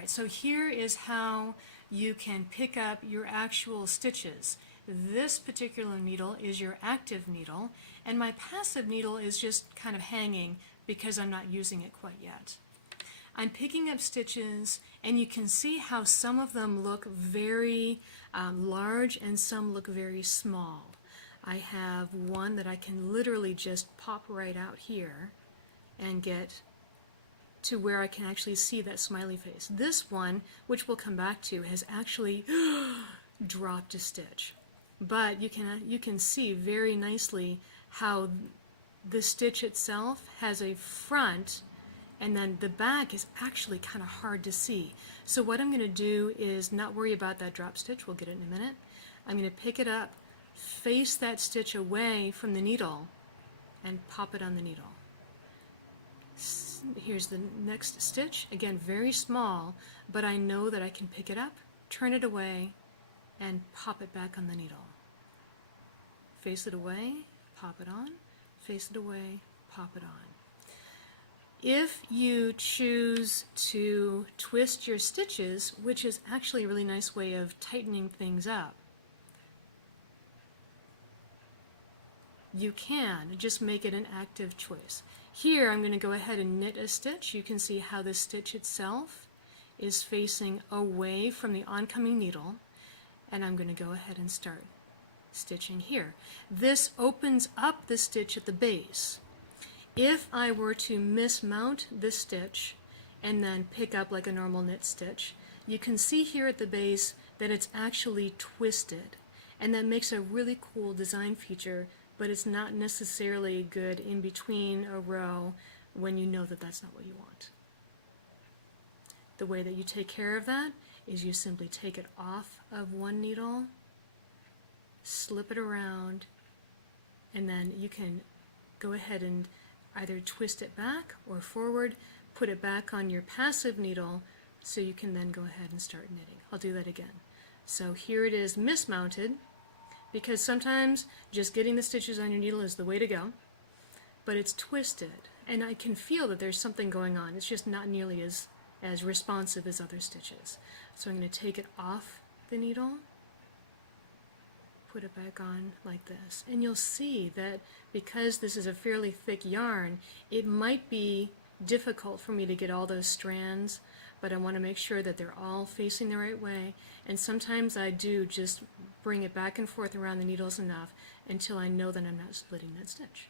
Alright, so here is how you can pick up your actual stitches. This particular needle is your active needle, and my passive needle is just kind of hanging because I'm not using it quite yet. I'm picking up stitches, and you can see how some of them look very large and some look very small. I have one that I can literally just pop right out here and get to where I can actually see that smiley face. This one, which we'll come back to, has actually dropped a stitch. But you can see very nicely how the stitch itself has a front, and then the back is actually kind of hard to see. So what I'm going to do is not worry about that drop stitch. We'll get it in a minute. I'm going to pick it up, face that stitch away from the needle, and pop it on the needle. Here's the next stitch, again very small, but I know that I can pick it up, turn it away, and pop it back on the needle. Face it away, pop it on, face it away, pop it on. If you choose to twist your stitches, which is actually a really nice way of tightening things up, you can just make it an active choice. Here I'm going to go ahead and knit a stitch. You can see how the stitch itself is facing away from the oncoming needle, and I'm going to go ahead and start stitching here. This opens up the stitch at the base. If I were to mismount this stitch and then pick up like a normal knit stitch, you can see here at the base that it's actually twisted, and that makes a really cool design feature, but it's not necessarily good in between a row when you know that that's not what you want. The way that you take care of that is you simply take it off of one needle, slip it around, and then you can go ahead and either twist it back or forward, put it back on your passive needle, so you can then go ahead and start knitting. I'll do that again. So here it is mismounted, because sometimes just getting the stitches on your needle is the way to go, but it's twisted, and I can feel that there's something going on. It's just not nearly as responsive as other stitches. So I'm going to take it off the needle, put it back on like this, and you'll see that because this is a fairly thick yarn, it might be difficult for me to get all those strands, but I want to make sure that they're all facing the right way, and sometimes I do just bring it back and forth around the needles enough until I know that I'm not splitting that stitch.